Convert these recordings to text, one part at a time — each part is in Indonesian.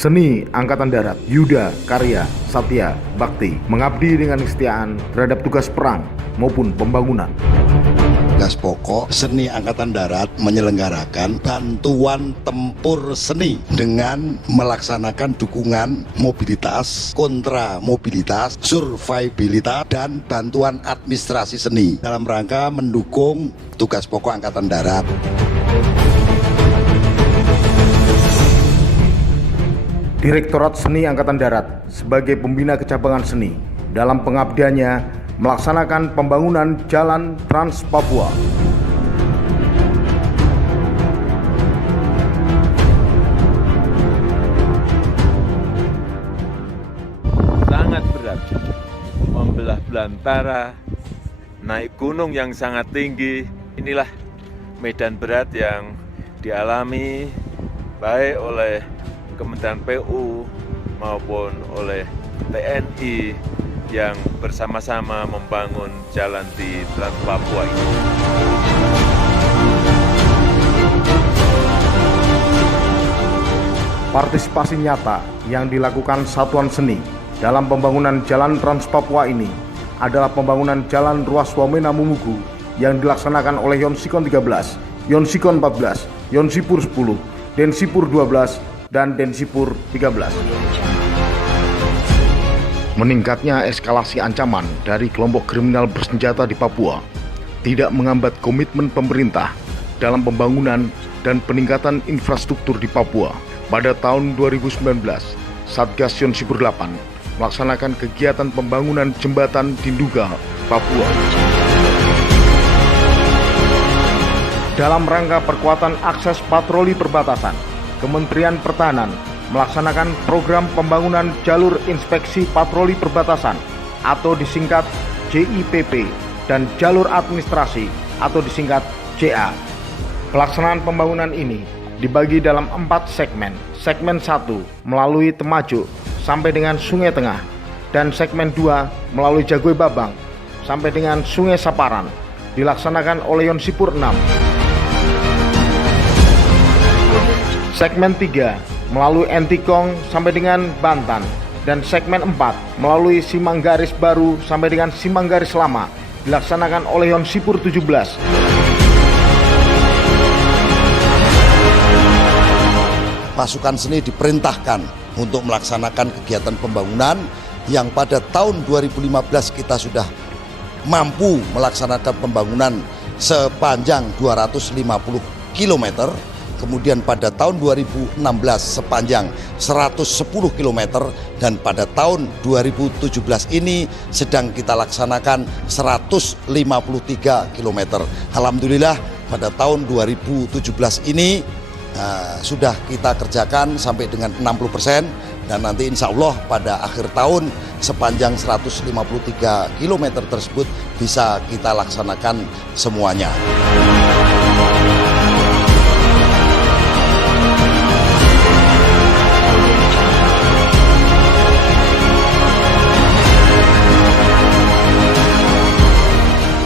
Seni Angkatan Darat, Yuda, Karya, Satya, Bakti, mengabdi dengan kesetiaan terhadap tugas perang maupun pembangunan. Tugas pokok Seni Angkatan Darat menyelenggarakan bantuan tempur seni dengan melaksanakan dukungan mobilitas, kontra mobilitas, survivabilitas, dan bantuan administrasi seni dalam rangka mendukung tugas pokok Angkatan Darat. Direktorat Seni Angkatan Darat sebagai pembina kecabangan seni dalam pengabdiannya melaksanakan pembangunan Jalan Trans Papua. Sangat berat, membelah belantara, naik gunung yang sangat tinggi. Inilah medan berat yang dialami baik oleh Kementerian PU maupun oleh TNI yang bersama-sama membangun jalan di Trans Papua ini. Partisipasi nyata yang dilakukan satuan seni dalam pembangunan jalan Trans Papua ini adalah pembangunan jalan ruas Wamena Mumugu yang dilaksanakan oleh Yonsikon 13, Yonsikon 14, Yonsipur 10, Densipur 12, dan Densipur 13. Meningkatnya eskalasi ancaman dari kelompok kriminal bersenjata di Papua tidak menghambat komitmen pemerintah dalam pembangunan dan peningkatan infrastruktur di Papua. Pada tahun 2019, Satgas Yonsipur 8 melaksanakan kegiatan pembangunan jembatan di Nduga, Papua. Dalam rangka perkuatan akses patroli perbatasan, Kementerian Pertahanan melaksanakan program pembangunan jalur inspeksi patroli perbatasan atau disingkat JIPP dan jalur administrasi atau disingkat JA. Pelaksanaan pembangunan ini dibagi dalam 4 segmen. Segmen 1 melalui Temajuk sampai dengan Sungai Tengah dan segmen 2 melalui Jagoi Babang sampai dengan Sungai Saparan dilaksanakan oleh Yonsipur 6. Segmen 3 melalui Entikong sampai dengan Bantan dan segmen 4 melalui Simanggaris Baru sampai dengan Simanggaris Lama dilaksanakan oleh Yonsipur 17. Pasukan seni diperintahkan untuk melaksanakan kegiatan pembangunan yang pada tahun 2015 kita sudah mampu melaksanakan pembangunan sepanjang 250 km. Kemudian pada tahun 2016 sepanjang 110 km dan pada tahun 2017 ini sedang kita laksanakan 153 km. Alhamdulillah pada tahun 2017 ini sudah kita kerjakan sampai dengan 60% dan nanti insya Allah pada akhir tahun sepanjang 153 km tersebut bisa kita laksanakan semuanya.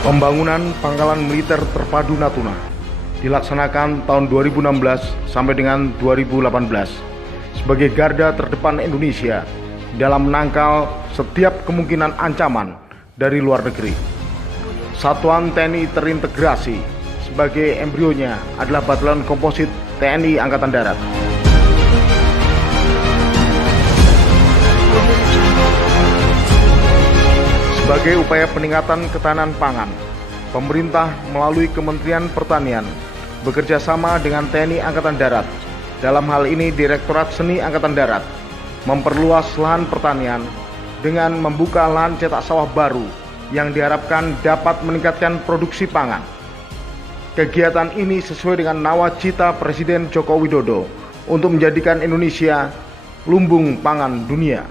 Pembangunan Pangkalan Militer Terpadu Natuna dilaksanakan tahun 2016 sampai dengan 2018 sebagai garda terdepan Indonesia dalam menangkal setiap kemungkinan ancaman dari luar negeri. Satuan TNI terintegrasi sebagai embrionya adalah Batalion Komposit TNI Angkatan Darat. Sebagai upaya peningkatan ketahanan pangan, pemerintah melalui Kementerian Pertanian bekerja sama dengan TNI Angkatan Darat. Dalam hal ini Direktorat Seni Angkatan Darat memperluas lahan pertanian dengan membuka lahan cetak sawah baru yang diharapkan dapat meningkatkan produksi pangan. Kegiatan ini sesuai dengan nawacita Presiden Joko Widodo untuk menjadikan Indonesia lumbung pangan dunia.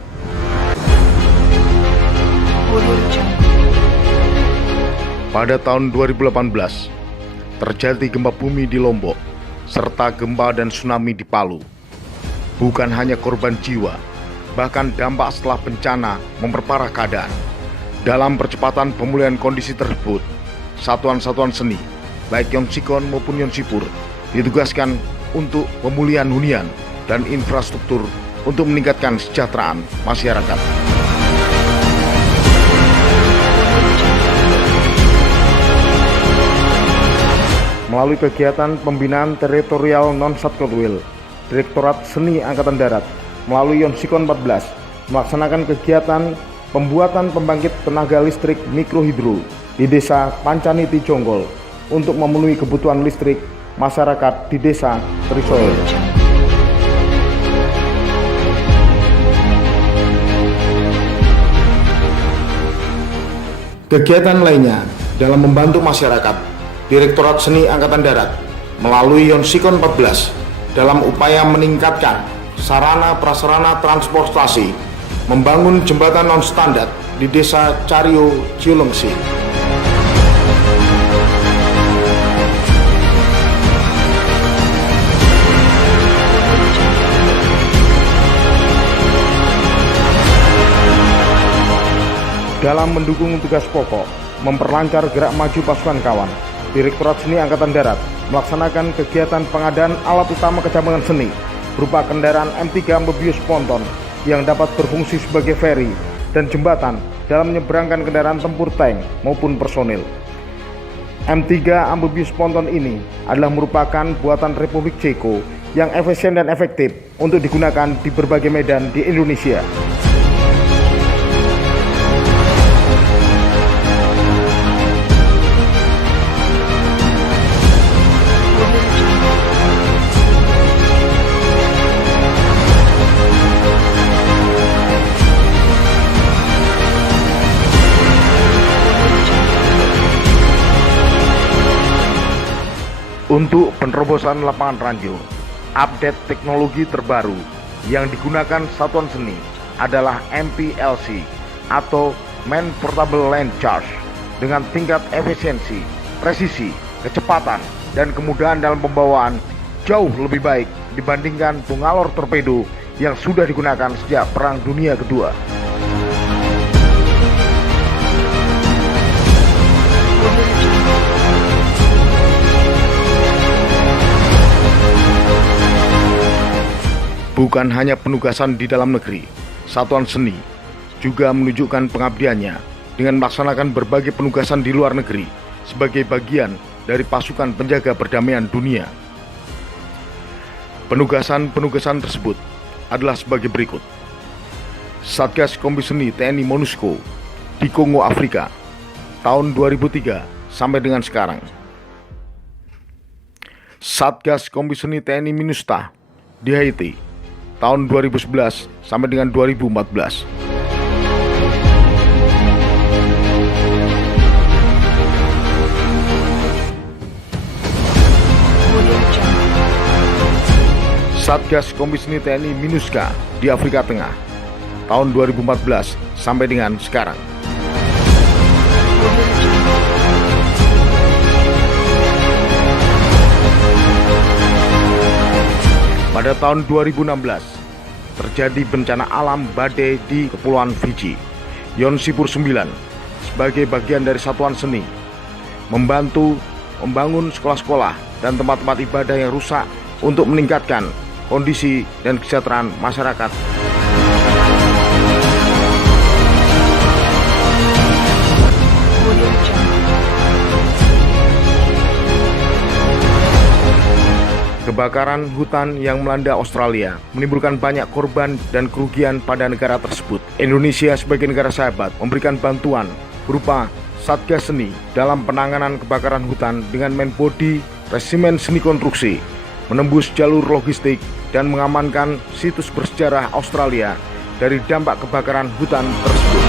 Pada tahun 2018, terjadi gempa bumi di Lombok, serta gempa dan tsunami di Palu. Bukan hanya korban jiwa, bahkan dampak setelah bencana memperparah keadaan. Dalam percepatan pemulihan kondisi tersebut, satuan-satuan seni, baik Yonsikon maupun Yonsipur, ditugaskan untuk pemulihan hunian dan infrastruktur untuk meningkatkan kesejahteraan masyarakat. Melalui kegiatan pembinaan teritorial non-Satcom Will, Direktorat Seni Angkatan Darat melalui Yonsikon 14 melaksanakan kegiatan pembuatan pembangkit tenaga listrik mikrohidro di Desa Pancaniti Jonggol untuk memenuhi kebutuhan listrik masyarakat di Desa Trisol. Kegiatan lainnya dalam membantu masyarakat, Direktorat Seni Angkatan Darat melalui Yonsikon 14 dalam upaya meningkatkan sarana prasarana transportasi, membangun jembatan non-standar di Desa Cario, Ciulengsi. Dalam mendukung tugas pokok, memperlancar gerak maju pasukan kawan, Direktorat Seni Angkatan Darat melaksanakan kegiatan pengadaan alat utama kecamatan seni berupa kendaraan M3 Amphibious Ponton yang dapat berfungsi sebagai ferry dan jembatan dalam menyeberangkan kendaraan tempur tank maupun personil. M3 Amphibious Ponton ini adalah merupakan buatan Republik Ceko yang efisien dan efektif untuk digunakan di berbagai medan di Indonesia. Untuk penerobosan lapangan ranjau, update teknologi terbaru yang digunakan satuan seni adalah MPLC atau Man Portable Land Charge dengan tingkat efisiensi, presisi, kecepatan, dan kemudahan dalam pembawaan jauh lebih baik dibandingkan pengalor torpedo yang sudah digunakan sejak Perang Dunia Kedua. Bukan hanya penugasan di dalam negeri, satuan seni juga menunjukkan pengabdiannya dengan melaksanakan berbagai penugasan di luar negeri sebagai bagian dari pasukan penjaga perdamaian dunia. Penugasan-penugasan tersebut adalah sebagai berikut. Satgas Kompi Seni TNI MONUSCO di Kongo, Afrika tahun 2003 sampai dengan sekarang. Satgas Kompi Seni TNI MINUSTA di Haiti tahun 2011 sampai dengan 2014. Satgas Kompi Seni TNI MINUSCA di Afrika Tengah tahun 2014 sampai dengan sekarang. Pada tahun 2016, terjadi bencana alam badai di Kepulauan Fiji. Yonsipur 9 sebagai bagian dari satuan seni membantu membangun sekolah-sekolah dan tempat-tempat ibadah yang rusak untuk meningkatkan kondisi dan kesejahteraan masyarakat. Kebakaran hutan yang melanda Australia menimbulkan banyak korban dan kerugian pada negara tersebut. Indonesia sebagai negara sahabat memberikan bantuan berupa Satgas Seni dalam penanganan kebakaran hutan dengan main body resimen seni konstruksi, menembus jalur logistik dan mengamankan situs bersejarah Australia dari dampak kebakaran hutan tersebut.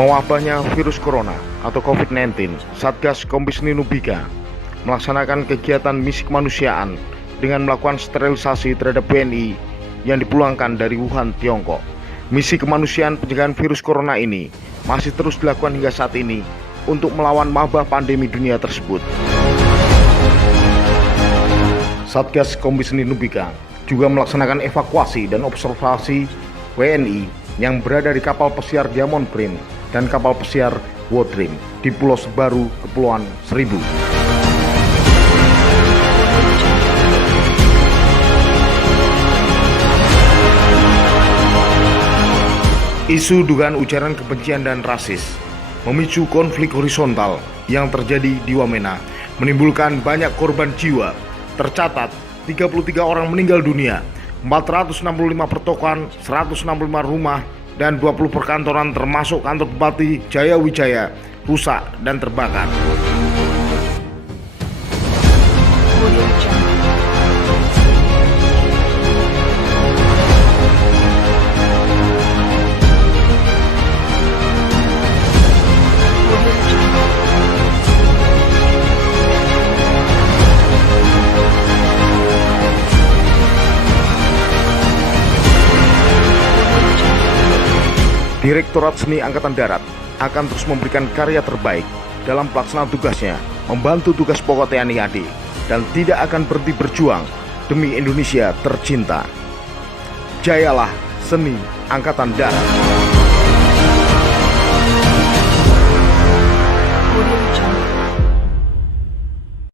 Mewabahnya virus corona atau COVID-19, Satgas Kompi Seni Nubika melaksanakan kegiatan misi kemanusiaan dengan melakukan sterilisasi terhadap WNI yang dipulangkan dari Wuhan, Tiongkok. Misi kemanusiaan pencegahan virus corona ini masih terus dilakukan hingga saat ini untuk melawan wabah pandemi dunia tersebut. Satgas Kompi Seni Nubika juga melaksanakan evakuasi dan observasi WNI yang berada di kapal pesiar Diamond Prince dan kapal pesiar Wodrim di Pulau Sebaru, Kepulauan Seribu. Isu dugaan ujaran kebencian dan rasis memicu konflik horizontal yang terjadi di Wamena, menimbulkan banyak korban jiwa. Tercatat 33 orang meninggal dunia, 465 pertokoan, 165 rumah, dan 20 perkantoran termasuk kantor Bupati Jayawijaya rusak dan terbakar. Direktorat Seni Angkatan Darat akan terus memberikan karya terbaik dalam pelaksanaan tugasnya, membantu tugas pokok TNI AD, dan tidak akan berhenti berjuang demi Indonesia tercinta. Jayalah Seni Angkatan Darat.